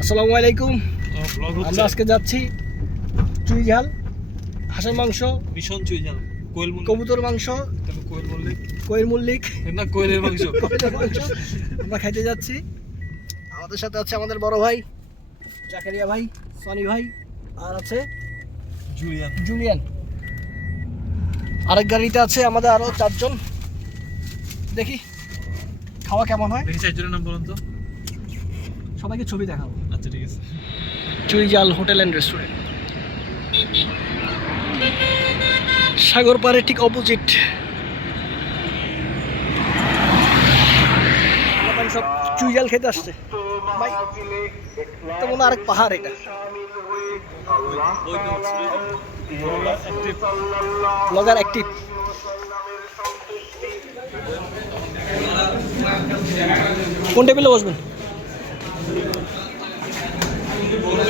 আসসালামু আলাইকুম। আমরা আজকে যাচ্ছি চুই ঝাল হাঁসের মাংস ভীষণ চুই ঝাল কোয়েল কবুতর মাংস কোয়েল মল্লিক। কোয়েল মল্লিক। না কোয়েলের মাংস। কোয়েলের মাংস। আমরা খাইতে যাচ্ছি। আমাদের সাথে আছে আমাদের বড় ভাই জাকারিয়া ভাই সনি ভাই আর আছে জুলিয়ান। জুলিয়ান। আরেক গাড়িতে আছে আমাদের আরও চারজন। দেখি খাওয়া কেমন হয়? চারজনের নাম বলুন তো। সবাইকে ছবি দেখাবো। আচ্ছা ঠিক আছে। চুই জাল হোটেল অ্যান্ড রেস্টুরেন্ট। সাগর পাড়ে ঠিক অপোজিট। সব চুই জাল খেতে আসছে। ভাই তো আরেক পাহাড় এটা। Blogger active. কোন টেবিলে বসবেন?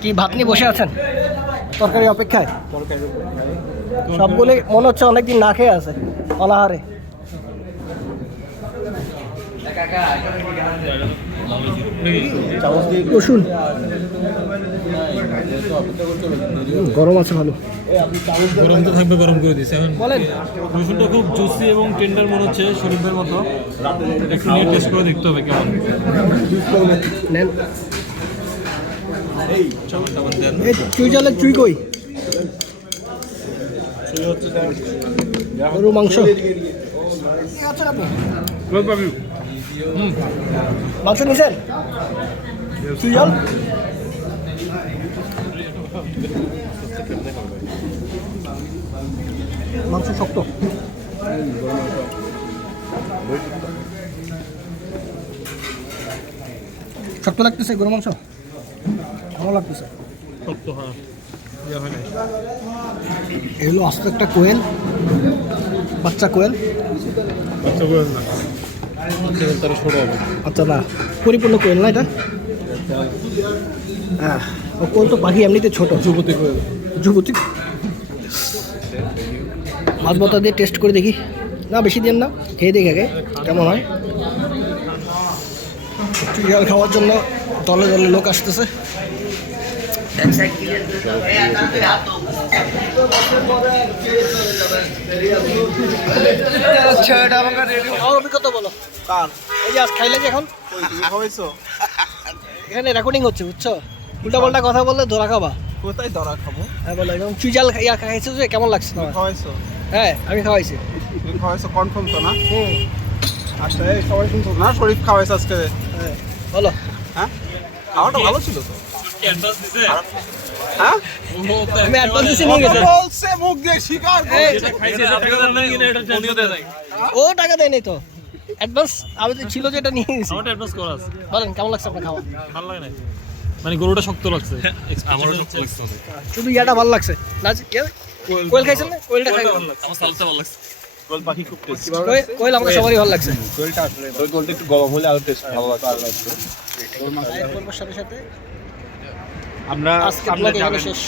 কি ভাত নিয়ে বসে আছেন? তরকারি অপেক্ষায়। সবগুলি মনে হচ্ছে অনেকদিন না খেয়ে আছে। অনাহারে। রসুন। গরম আছে ভালো। গরম তো থাকবে গরম করে দিয়েছে। এখন বলেন। রসুনটা খুব জুসি এবং টেন্ডার মনে হচ্ছে শরীফের মতো। একটু নিয়ে টেস্ট করে দেখতে হবে কেমন। নেন। চলো আবার দেন। এই চুই জলে চুই কই? গরু মাংস। মাংস নিছেন চুই জল মাংস শক্ত। শক্ত লাগতেছে গরু মাংস? ভালো লাগতেছে। সত্য হ্যাঁ। ইয়ে। এগুলো আস্ত একটা কোয়েল বাচ্চা কোয়েল। না। হবে। আচ্ছা না পরিপূর্ণ কোয়েল না এটা? হ্যাঁ। ও তো পাখি এমনিতে ছোট। যুবতী যুবতী? মাছ বতা দিয়ে টেস্ট করে দেখি। না বেশি দিন না খেয়ে দেখি আগে কেমন হয়। জল খাওয়ার জন্য দলে দলে লোক আসতেছে। আমার অভিজ্ঞতা বলো। এই যে আজ খাইলে যে এখন? এখানে রেকর্ডিং হচ্ছে বুঝছ? উল্টা পাল্টা কথা বললে ধরা খাবা। কোথায় ধরা খাব? হ্যাঁ বলো এবং চুইজাল ইয়া খাইছো যে কেমন লাগছে তোমার? খাওয়াইছো? হ্যাঁ আমি খাওয়াইছি। তুমি খাওয়াইছো কনফার্ম তো না? হুম। আচ্ছা এই সবাই শুনছো না? শরীফ খাওয়াইছে আজকে। হ্যাঁ বলো। হ্যাঁ? খাওয়াটা ভালো ছিল তো? অ্যাডভান্স দিছে হ্যাঁ? আমি অ্যাডভান্স দিছি নিয়ে গেছে। বলছে মুখ দিয়ে স্বীকার এই, খাইছে এটা টাকা দেন না এটা উনিও দেয় নাই। ও টাকা দেয়নি তো। অ্যাডভান্স আমি ছিল যেটা নিয়ে গেছি। আমারটা অ্যাডভান্স করা আছে। বলেন কেমন লাগছে আপনার খাওয়া? ভালো লাগে না মানে গরুটা শক্ত লাগছে। আমারও শক্ত লাগছে শুধু ইয়াটা ভালো লাগছে। লাজ কে? কোয়েল খাইছেন না? কোয়েলটা খাই আমার সালটা ভালো লাগছে। কোয়েল পাখি খুব টেস্টি কোয়েল- সবারই ভালো লাগছে। কোয়েলটা আসলে ওই গোলটা একটু গরম হলে আরও টেস্ট ভালো করবার সাথে সাথে আমরা আজকে ব্লগ এখানে শেষ।